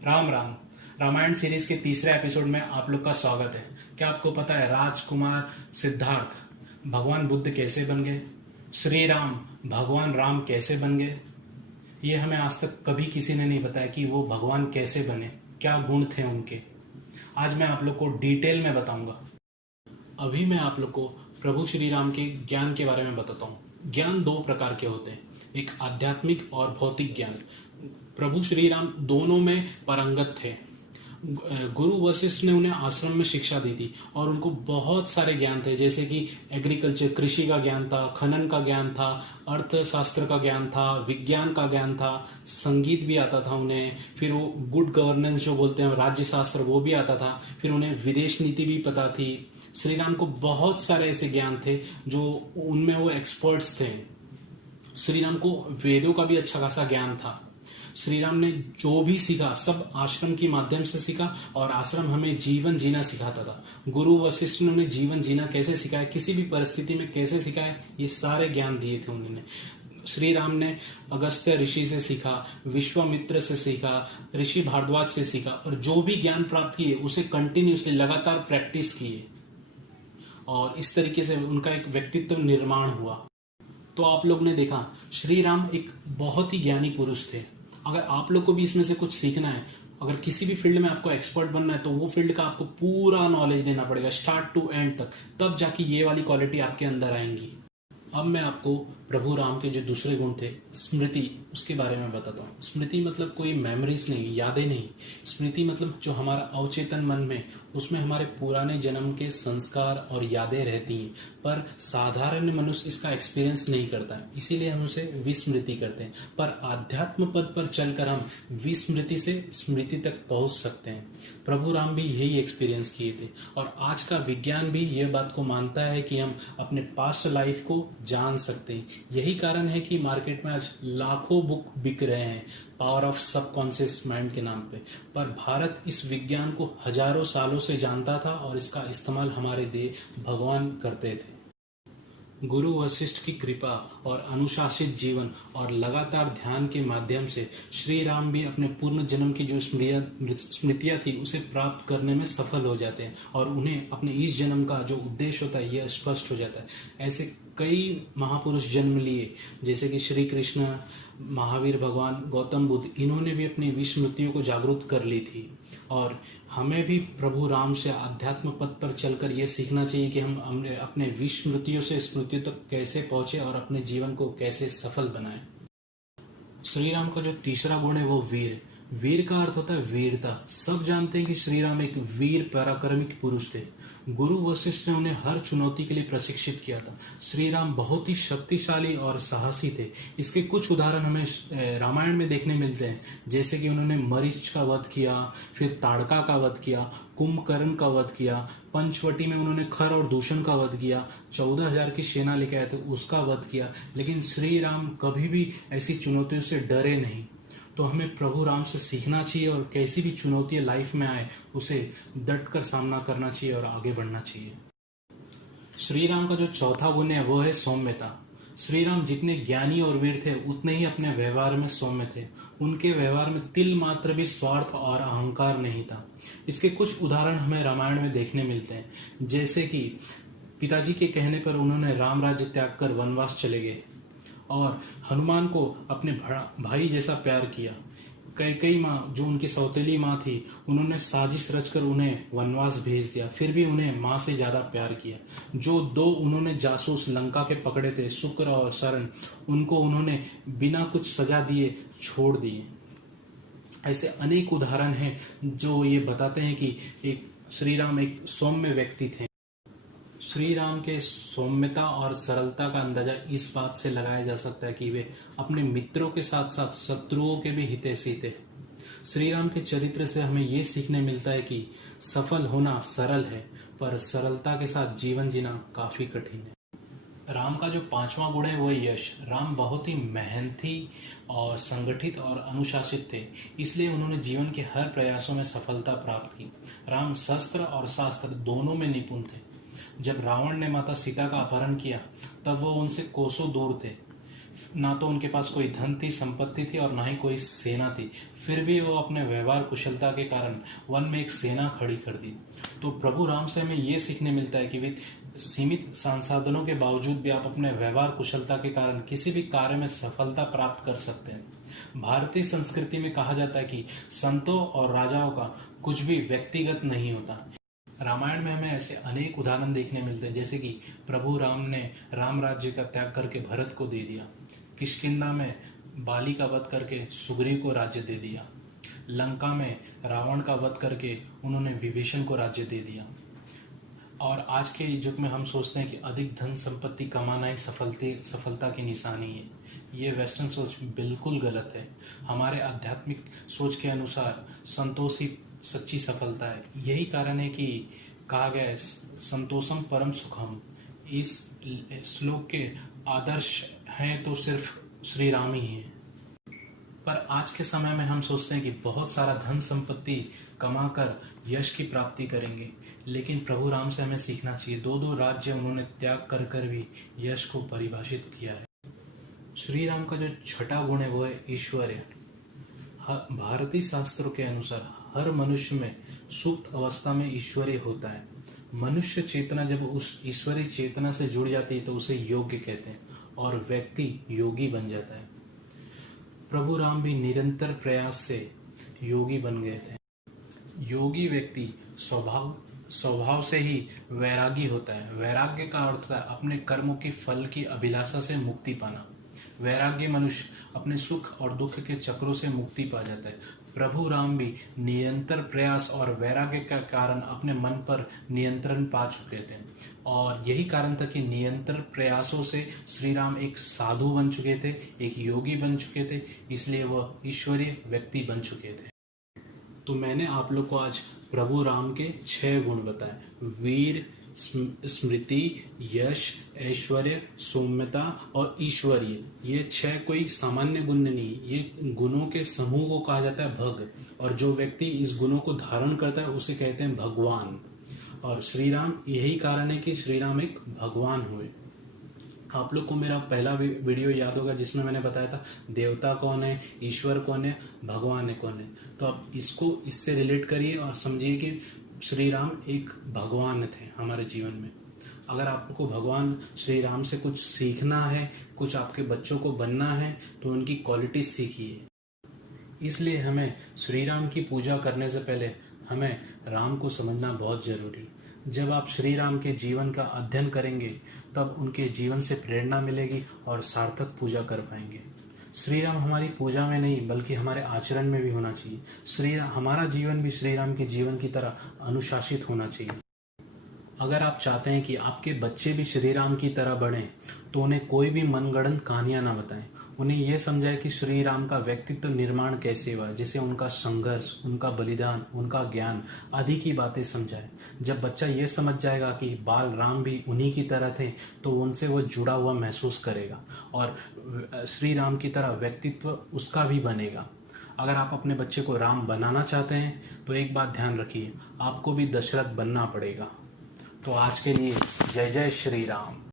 Ram Ram. Ramayan series के तीसरे episode में आप लोग का स्वागत है। क्या आपको पता है राजकुमार सिद्धार्थ भगवान बुद्ध कैसे बन गए? श्री राम भगवान राम कैसे बन गए? ये हमें आज तक कभी किसी ने नहीं बताया कि वो भगवान कैसे बने, क्या गुण थे उनके। आज मैं आप लोग को डिटेल में बताऊंगा। अभी मैं आप लोग को प्रभु श्री राम के ज्ञान के बारे में बताता हूँ। ज्ञान दो प्रकार के होते हैं, एक आध्यात्मिक और भौतिक ज्ञान। प्रभु श्री राम दोनों में पारंगत थे। गुरु वशिष्ठ ने उन्हें आश्रम में शिक्षा दी थी और उनको बहुत सारे ज्ञान थे, जैसे कि एग्रीकल्चर कृषि का ज्ञान था, खनन का ज्ञान था, अर्थशास्त्र का ज्ञान था, विज्ञान का ज्ञान था, संगीत भी आता था उन्हें, फिर वो गुड गवर्नेंस जो बोलते हैं राज्य शास्त्र वो भी आता था, फिर उन्हें विदेश नीति भी पता थी। श्री राम को बहुत सारे ऐसे ज्ञान थे जो उनमें वो एक्सपर्ट्स थे। श्री राम को वेदों का भी अच्छा खासा ज्ञान था। श्री राम ने जो भी सीखा सब आश्रम के माध्यम से सीखा और आश्रम हमें जीवन जीना सिखाता था। गुरु वशिष्ठ ने उन्हें जीवन जीना कैसे सिखाया, किसी भी परिस्थिति में कैसे सिखाया, ये सारे ज्ञान दिए थे उन्होंने। श्री राम ने अगस्त्य ऋषि से सीखा, विश्वामित्र से सीखा, ऋषि भारद्वाज से सीखा और जो भी ज्ञान प्राप्त किए उसे कंटिन्यूसली लगातार प्रैक्टिस किए और इस तरीके से उनका एक व्यक्तित्व निर्माण हुआ। तो आप लोग ने देखा श्री राम एक बहुत ही ज्ञानी पुरुष थे। अगर आप लोग को भी इसमें से कुछ सीखना है, अगर किसी भी फील्ड में आपको एक्सपर्ट बनना है, तो वो फील्ड का आपको पूरा नॉलेज लेना पड़ेगा स्टार्ट टू एंड तक, तब जाके ये वाली क्वालिटी आपके अंदर आएंगी। अब मैं आपको प्रभु राम के जो दूसरे गुण थे स्मृति, उसके बारे में बताता हूँ। स्मृति मतलब कोई मेमोरीज नहीं, यादें नहीं। स्मृति मतलब जो हमारा अवचेतन मन में, उसमें हमारे पुराने जन्म के संस्कार और यादें रहती हैं, पर साधारण मनुष्य इसका एक्सपीरियंस नहीं करता है, इसीलिए हम उसे विस्मृति करते हैं। पर आध्यात्म पद पर चलकर हम विस्मृति से स्मृति तक पहुंच सकते हैं। प्रभु राम भी यही एक्सपीरियंस किए थे और आज का विज्ञान भी यह बात को मानता है कि हम अपने पास्ट लाइफ को जान सकते हैं। यही कारण है कि मार्केट में आज लाखों बुक बिक रहे हैं पावर ऑफ सबकॉन्शियस माइंड के नाम पे। पर भारत इस विज्ञान को हजारों सालों से जानता था और इसका इस्तेमाल हमारे देव भगवान करते थे। गुरु वशिष्ठ की कृपा और अनुशासित जीवन और लगातार ध्यान के माध्यम से श्री राम भी अपने पूर्ण जन्म की जो स्मृतियां थी उसे प्राप्त करने में सफल हो जाते हैं और उन्हें अपने इस जन्म का जो उद्देश्य होता है यह स्पष्ट हो जाता है। ऐसे कई महापुरुष जन्म लिए, जैसे कि श्री कृष्ण, महावीर भगवान, गौतम बुद्ध, इन्होंने भी अपनी विस्मृतियों को जागरूक कर ली थी। और हमें भी प्रभु राम से आध्यात्म पथ पर चलकर यह सीखना चाहिए कि हम अपने विस्मृतियों से स्मृतियों तक कैसे पहुंचे और अपने जीवन को कैसे सफल बनाएं। श्री राम का जो तीसरा गुण है वो वीर। वीर का अर्थ होता है वीरता। सब जानते हैं कि श्री राम एक वीर पराक्रमिक पुरुष थे। गुरु वशिष्ठ ने उन्हें हर चुनौती के लिए प्रशिक्षित किया था। श्री राम बहुत ही शक्तिशाली और साहसी थे। इसके कुछ उदाहरण हमें रामायण में देखने मिलते हैं, जैसे कि उन्होंने मरीच का वध किया, फिर ताड़का का वध किया, कुंभकर्ण का वध किया, पंचवटी में उन्होंने खर और दूषण का वध किया, 14,000 की सेना लेके आए थे उसका वध किया। लेकिन श्री राम कभी भी ऐसी चुनौतियों से डरे नहीं। तो हमें प्रभु राम से सीखना चाहिए और कैसी भी चुनौतियां लाइफ में आए उसे डट कर सामना करना चाहिए और आगे बढ़ना चाहिए। श्री राम का जो चौथा गुण है वो है सौम्यता। श्री राम जितने ज्ञानी और वीर थे उतने ही अपने व्यवहार में सौम्य थे। उनके व्यवहार में तिल मात्र भी स्वार्थ और अहंकार नहीं था। इसके कुछ उदाहरण हमें रामायण में देखने मिलते हैं, जैसे कि पिताजी के कहने पर उन्होंने राम राज्य त्याग कर वनवास चले गए और हनुमान को अपने भाई जैसा प्यार किया। कई माँ, जो उनकी सौतेली माँ थी, उन्होंने साजिश रचकर उन्हें वनवास भेज दिया, फिर भी उन्हें माँ से ज्यादा प्यार किया। जो दो उन्होंने जासूस लंका के पकड़े थे, शुक्र और शरण, उनको उन्होंने बिना कुछ सजा दिए छोड़ दिए। ऐसे अनेक उदाहरण हैं जो ये बताते हैं कि एक श्री राम एक सौम्य व्यक्ति थे। श्री राम के सौम्यता और सरलता का अंदाजा इस बात से लगाया जा सकता है कि वे अपने मित्रों के साथ साथ शत्रुओं के भी हितैषी थे। श्री राम के चरित्र से हमें ये सीखने मिलता है कि सफल होना सरल है, पर सरलता के साथ जीवन जीना काफी कठिन है। राम का जो पांचवा गुण है वो यश। राम बहुत ही मेहनती और संगठित और अनुशासित थे, इसलिए उन्होंने जीवन के हर प्रयासों में सफलता प्राप्त की। राम शस्त्र और शास्त्र दोनों में निपुण थे। जब रावण ने माता सीता का अपहरण किया तब वो उनसे कोसों दूर थे। ना तो उनके पास कोई धन थी, संपत्ति थी और ना ही कोई सेना थी। फिर भी वो अपने व्यवहार कुशलता के कारण वन में एक सेना खड़ी कर दी। तो प्रभु राम से हमें ये सीखने मिलता है कि वे सीमित संसाधनों के बावजूद भी आप अपने व्यवहार कुशलता के कारण किसी भी कार्य में सफलता प्राप्त कर सकते हैं। भारतीय संस्कृति में कहा जाता है कि संतों और राजाओं का कुछ भी व्यक्तिगत नहीं होता। रामायण में हमें ऐसे अनेक उदाहरण देखने मिलते हैं, जैसे कि प्रभु राम ने राम राज्य का त्याग करके भरत को दे दिया, किष्किंधा में बाली का वध करके सुग्रीव को राज्य दे दिया, लंका में रावण का वध करके उन्होंने विभीषण को राज्य दे दिया। और आज के युग में हम सोचते हैं कि अधिक धन संपत्ति कमाना ही सफलता की निशानी है। ये वेस्टर्न सोच बिल्कुल गलत है। हमारे आध्यात्मिक सोच के अनुसार संतोष ही सच्ची सफलता है। यही कारण है कि कहा गया है संतोषम परम सुखम। इस श्लोक के आदर्श हैं तो सिर्फ श्री राम ही हैं। पर आज के समय में हम सोचते हैं कि बहुत सारा धन संपत्ति कमाकर यश की प्राप्ति करेंगे, लेकिन प्रभु राम से हमें सीखना चाहिए। दो राज्य उन्होंने त्याग कर कर भी यश को परिभाषित किया है। श्री राम का जो छठा गुण है वो है ईश्वर्य। भारतीय शास्त्रों के अनुसार हर मनुष्य में सुप्त अवस्था में ईश्वर्य होता है। मनुष्य चेतना जब उस ईश्वरीय चेतना से जुड़ जाती है तो उसे योग्य कहते हैं और व्यक्ति योगी बन जाता है। प्रभु राम भी निरंतर प्रयास से योगी बन गए थे। योगी व्यक्ति स्वभाव से ही वैरागी होता है। वैराग्य का अर्थ होता है अपने कर्मों की फल की अभिलाषा से मुक्ति पाना। वैराग्य मनुष्य अपने सुख और दुख के चक्रों से मुक्ति पा जाता है। प्रभु राम भी निरंतर प्रयास और वैराग्य के कारण अपने मन पर नियंत्रण पा चुके थे और यही कारण था कि निरंतर प्रयासों से श्री राम एक साधु बन चुके थे, एक योगी बन चुके थे, इसलिए वह ईश्वरीय व्यक्ति बन चुके थे। तो मैंने आप लोग को आज प्रभु राम के 6 गुण बताए। वीर, स्मृति, यश, ऐश्वर्य, सौम्यता और ईश्वरीय। ये 6 कोई सामान्य गुण नहीं, ये गुणों के समूह को कहा जाता है भग, और जो व्यक्ति इस गुणों को धारण करता है उसे कहते हैं भगवान। और श्री राम, यही कारण है कि श्री राम एक भगवान हुए। आप लोग को मेरा पहला वीडियो याद होगा जिसमें मैंने बताया था देवता कौन है, ईश्वर कौन है, भगवान है कौन है। तो आप इसको इससे रिलेट करिए और समझिए कि श्री राम एक भगवान थे हमारे जीवन में। अगर आपको भगवान श्री राम से कुछ सीखना है, कुछ आपके बच्चों को बनना है, तो उनकी क्वालिटी सीखिए। इसलिए हमें श्री राम की पूजा करने से पहले हमें राम को समझना बहुत जरूरी। जब आप श्री राम के जीवन का अध्ययन करेंगे तब उनके जीवन से प्रेरणा मिलेगी और सार्थक पूजा कर पाएंगे। श्री राम हमारी पूजा में नहीं बल्कि हमारे आचरण में भी होना चाहिए। हमारा जीवन भी श्री राम के जीवन की तरह अनुशासित होना चाहिए। अगर आप चाहते हैं कि आपके बच्चे भी श्री राम की तरह बढ़ें तो उन्हें कोई भी मनगढ़ंत कहानियां ना बताएं। उन्हें यह समझाएं कि श्री राम का व्यक्तित्व निर्माण कैसे हुआ, जैसे उनका संघर्ष, उनका बलिदान, उनका ज्ञान आदि की बातें समझाएं। जब बच्चा ये समझ जाएगा कि बाल राम भी उन्हीं की तरह थे तो उनसे वो जुड़ा हुआ महसूस करेगा और श्री राम की तरह व्यक्तित्व उसका भी बनेगा। अगर आप अपने बच्चे को राम बनाना चाहते हैं तो एक बात ध्यान रखिए, आपको भी दशरथ बनना पड़ेगा। तो आज के लिए जय जय श्री राम।